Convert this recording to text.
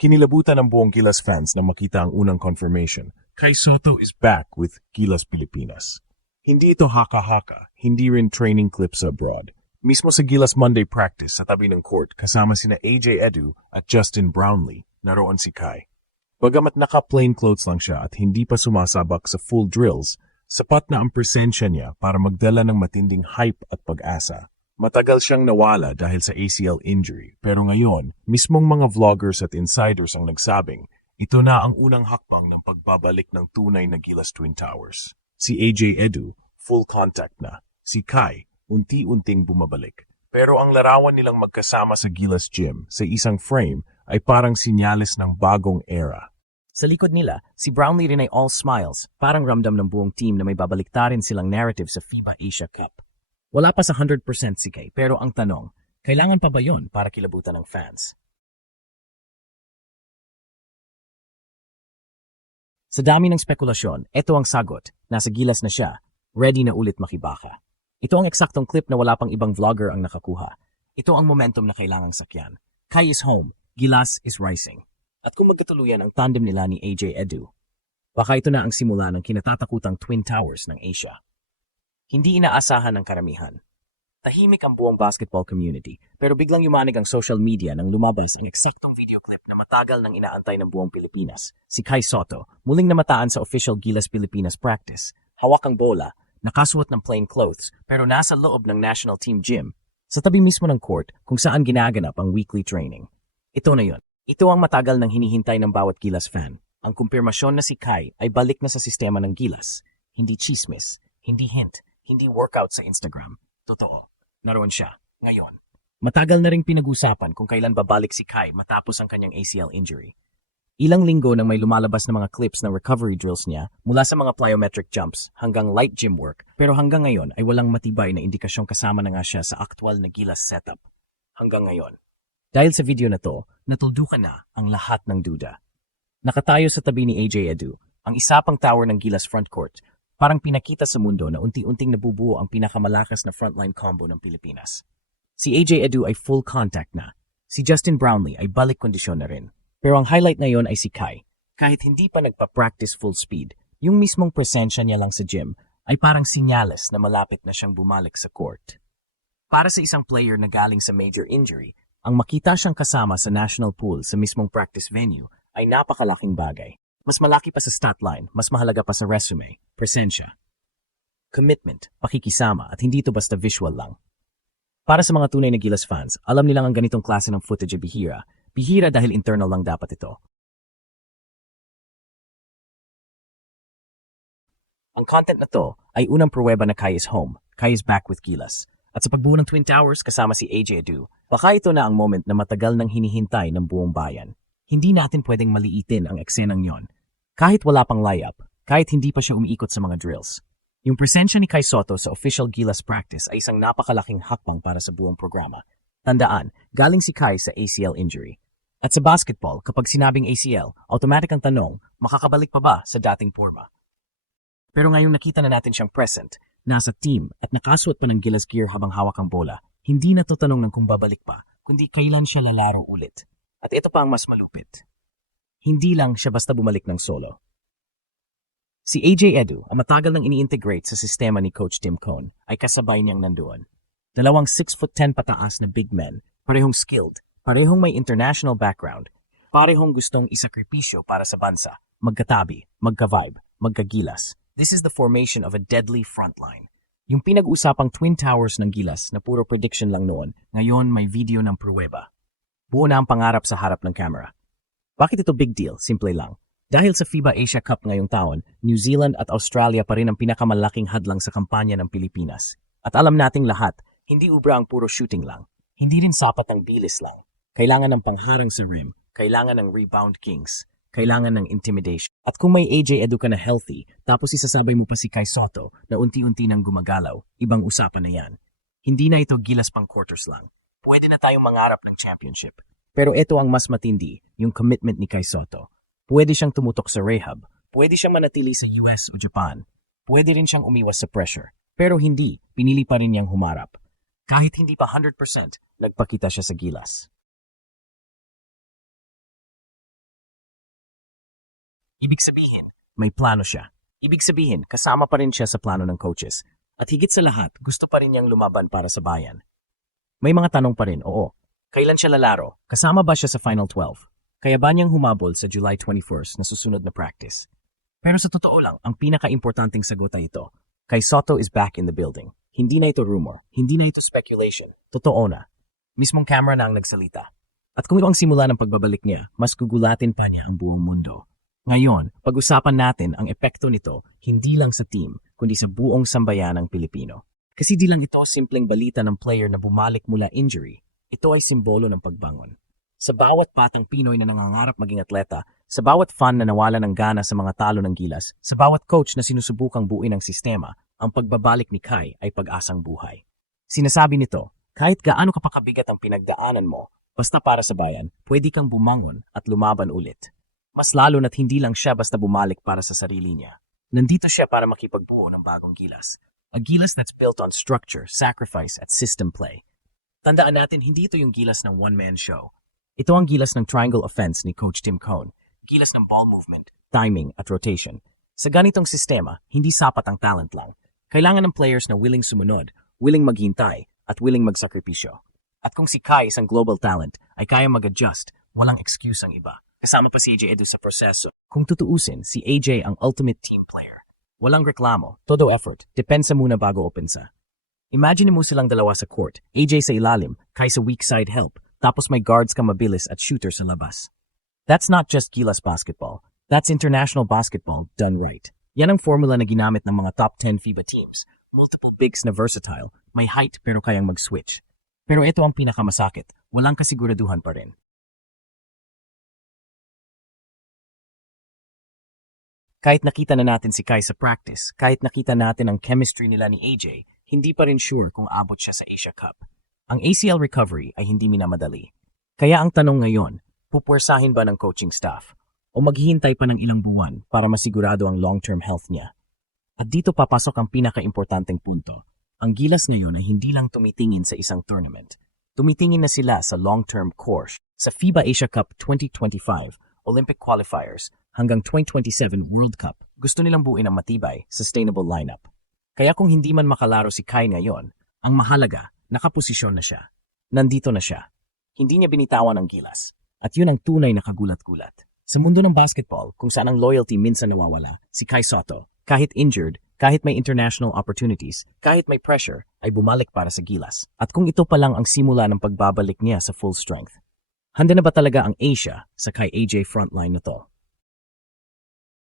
Kinilabutan ng buong Gilas fans na makita ang unang confirmation. Kai Sotto is back with Gilas Pilipinas. Hindi ito haka-haka, hindi rin training clips abroad. Mismo sa Gilas Monday practice sa tabi ng court kasama sina AJ Edu at Justin Brownlee, naroon si Kai. Bagamat naka-plain clothes lang siya at hindi pa sumasabak sa full drills, sapat na ang presensya niya para magdala ng matinding hype at pag-asa. Matagal siyang nawala dahil sa ACL injury, pero ngayon, mismong mga vloggers at insiders ang nagsabing, ito na ang unang hakbang ng pagbabalik ng tunay na Gilas Twin Towers. Si AJ Edu, full contact na. Si Kai, unti-unting bumabalik. Pero ang larawan nilang magkasama sa Gilas Gym sa isang frame ay parang sinyales ng bagong era. Sa likod nila, si Brownlee rin ay all smiles, parang ramdam ng buong team na may babaliktarin silang narrative sa FIBA Asia Cup. Wala pa sa 100% si Kai, pero ang tanong, kailangan pa ba yon para kilabutan ng fans? Sa dami ng spekulasyon, ito ang sagot. Nasa Gilas na siya, ready na ulit makibaka. Ito ang eksaktong clip na wala pang ibang vlogger ang nakakuha. Ito ang momentum na kailangang sakyan. Kai is home, Gilas is rising. At kung magkatuluyan ang tandem nila ni AJ Edu, baka ito na ang simula ng kinatatakutang Twin Towers ng Asia. Hindi inaasahan ng karamihan. Tahimik ang buong basketball community, pero biglang yumanig ang social media nang lumabas ang eksaktong video clip na matagal nang inaantay ng buong Pilipinas. Si Kai Sotto, muling namataan sa official Gilas Pilipinas practice. Hawak ang bola, nakasuot ng plain clothes, pero nasa loob ng national team gym, sa tabi mismo ng court kung saan ginaganap ang weekly training. Ito na yon. Ito ang matagal nang hinihintay ng bawat Gilas fan. Ang kumpirmasyon na si Kai ay balik na sa sistema ng Gilas. Hindi chismis, hindi hint, hindi workout sa Instagram. Totoo. Naroon siya. Ngayon. Matagal na ring pinag-usapan kung kailan babalik si Kai matapos ang kanyang ACL injury. Ilang linggo nang may lumalabas na mga clips ng recovery drills niya mula sa mga plyometric jumps hanggang light gym work, pero hanggang ngayon ay walang matibay na indikasyong kasama na nga siya sa aktwal na Gilas setup. Hanggang ngayon. Dahil sa video na to, natuldukan na ang lahat ng duda. Nakatayo sa tabi ni AJ Edu, ang isa pang tower ng Gilas frontcourt, parang pinakita sa mundo na unti-unting nabubuo ang pinakamalakas na frontline combo ng Pilipinas. Si AJ Edu ay full contact na. Si Justin Brownlee ay balik kondisyon na rin. Pero ang highlight ngayon ay si Kai. Kahit hindi pa nagpa-practice full speed, yung mismong presensya niya lang sa gym ay parang sinyales na malapit na siyang bumalik sa court. Para sa isang player na galing sa major injury, ang makita siyang kasama sa national pool sa mismong practice venue ay napakalaking bagay. Mas malaki pa sa stat line, mas mahalaga pa sa resume, presensya. Commitment, pakikisama at hindi ito basta visual lang. Para sa mga tunay na Gilas fans, alam nilang ang ganitong klase ng footage ay bihira. Bihira dahil internal lang dapat ito. Ang content na to ay unang pruweba na Kai is home, Kai is back with Gilas. At sa pagbuo ng Twin Towers kasama si AJ Edu, baka ito na ang moment na matagal nang hinihintay ng buong bayan. Hindi natin pwedeng maliitin ang eksenang yon. Kahit wala pang layup, kahit hindi pa siya umiikot sa mga drills. Yung presensya ni Kai Sotto sa official Gilas practice ay isang napakalaking hakbang para sa buong programa. Tandaan, galing si Kai sa ACL injury. At sa basketball, kapag sinabing ACL, automatic ang tanong, makakabalik pa ba sa dating forma? Pero ngayong nakita na natin siyang present, nasa team at nakasuot pa ng Gilas gear habang hawak ang bola, hindi na to tanong ng kung babalik pa, kundi kailan siya lalaro ulit. At ito pa ang mas malupit. Hindi lang siya basta bumalik ng solo. Si AJ Edu, ang matagal nang ini-integrate sa sistema ni Coach Tim Cone, ay kasabay niyang nandoon. Dalawang 6'10" pataas na big men, parehong skilled, parehong may international background, parehong gustong isakripisyo para sa bansa, magkatabi, magka-vibe, magkagilas. This is the formation of a deadly frontline. Yung pinag-usapang Twin Towers ng Gilas na puro prediction lang noon, ngayon may video ng pruweba. Buo na ang pangarap sa harap ng camera. Bakit ito big deal? Simple lang. Dahil sa FIBA Asia Cup ngayong taon, New Zealand at Australia pa rin ang pinakamalaking hadlang sa kampanya ng Pilipinas. At alam nating lahat, hindi ubra ang puro shooting lang. Hindi rin sapat ang bilis lang. Kailangan ng pangharang sa rim, kailangan ng rebound kings, kailangan ng intimidation. At kung may AJ Edu ka na healthy, tapos isasabay mo pa si Kai Sotto na unti-unti nang gumagalaw, ibang usapan na yan. Hindi na ito Gilas pang quarters lang. Pwede na tayong mangarap ng championship. Pero ito ang mas matindi, yung commitment ni Kai Sotto. Pwede siyang tumutok sa rehab, pwede siyang manatili sa US o Japan, pwede rin siyang umiwas sa pressure. Pero hindi, pinili pa rin niyang humarap. Kahit hindi pa 100%, nagpakita siya sa Gilas. Ibig sabihin, may plano siya. Ibig sabihin, kasama pa rin siya sa plano ng coaches. At higit sa lahat, gusto pa rin niyang lumaban para sa bayan. May mga tanong pa rin, oo. Kailan siya lalaro? Kasama ba siya sa Final 12? Kaya ba niyang humabol sa July 21st na susunod na practice? Pero sa totoo lang, ang pinaka-importanting sagot ay ito. Kai Sotto is back in the building. Hindi na ito rumor. Hindi na ito speculation. Totoo na. Mismong camera na ang nagsalita. At kung ito ang simula ng pagbabalik niya, mas gugulatin pa niya ang buong mundo. Ngayon, pag-usapan natin ang epekto nito hindi lang sa team, kundi sa buong sambayanang Pilipino. Kasi di lang ito simpleng balita ng player na bumalik mula injury. Ito ay simbolo ng pagbangon. Sa bawat batang Pinoy na nangangarap maging atleta, sa bawat fan na nawala ng gana sa mga talo ng Gilas, sa bawat coach na sinusubukang buuin ang sistema, ang pagbabalik ni Kai ay pag-asang buhay. Sinasabi nito, kahit gaano ka pa kabigat ang pinagdaanan mo, basta para sa bayan, pwede kang bumangon at lumaban ulit. Mas lalo na't hindi lang siya basta bumalik para sa sarili niya. Nandito siya para makipagbuo ng bagong Gilas. A Gilas that's built on structure, sacrifice, at system play. Tandaan natin, hindi ito yung Gilas ng one-man show. Ito ang Gilas ng triangle offense ni Coach Tim Cone. Gilas ng ball movement, timing, at rotation. Sa ganitong sistema, hindi sapat ang talent lang. Kailangan ng players na willing sumunod, willing maghintay, at willing magsakripisyo. At kung si Kai isang global talent ay kaya mag-adjust, walang excuse ang iba. Kasama pa si AJ Edu sa proseso. Kung tutuusin, si AJ ang ultimate team player. Walang reklamo, todo effort, depensa muna bago opensa. Imagine mo silang dalawa sa court, AJ sa ilalim, Kai sa weak side help, tapos may guards ka mabilis at shooter sa labas. That's not just Gilas basketball. That's international basketball done right. Yan ang formula na ginamit ng mga top 10 FIBA teams. Multiple bigs na versatile, may height pero kayang mag-switch. Pero ito ang pinakamasakit, walang kasiguraduhan pa rin. Kahit nakita na natin si Kai sa practice, kahit nakita natin ang chemistry nila ni AJ, hindi pa rin sure kung aabot siya sa Asia Cup. Ang ACL recovery ay hindi minamadali. Kaya ang tanong ngayon, pupwersahin ba ng coaching staff o maghihintay pa ng ilang buwan para masigurado ang long-term health niya? At dito papasok ang pinaka-importanteng punto. Ang Gilas ngayon ay hindi lang tumitingin sa isang tournament. Tumitingin na sila sa long-term course. Sa FIBA Asia Cup 2025, Olympic qualifiers, hanggang 2027 World Cup, gusto nilang buuin ang matibay, sustainable lineup. Kaya kung hindi man makalaro si Kai ngayon, ang mahalaga, nakaposisyon na siya. Nandito na siya. Hindi niya binitawan ang Gilas. At yun ang tunay na kagulat-gulat. Sa mundo ng basketball, kung saan ang loyalty minsan nawawala, si Kai Sotto, kahit injured, kahit may international opportunities, kahit may pressure, ay bumalik para sa Gilas. At kung ito pa lang ang simula ng pagbabalik niya sa full strength, handa na ba talaga ang Asia sa kay AJ frontline na to?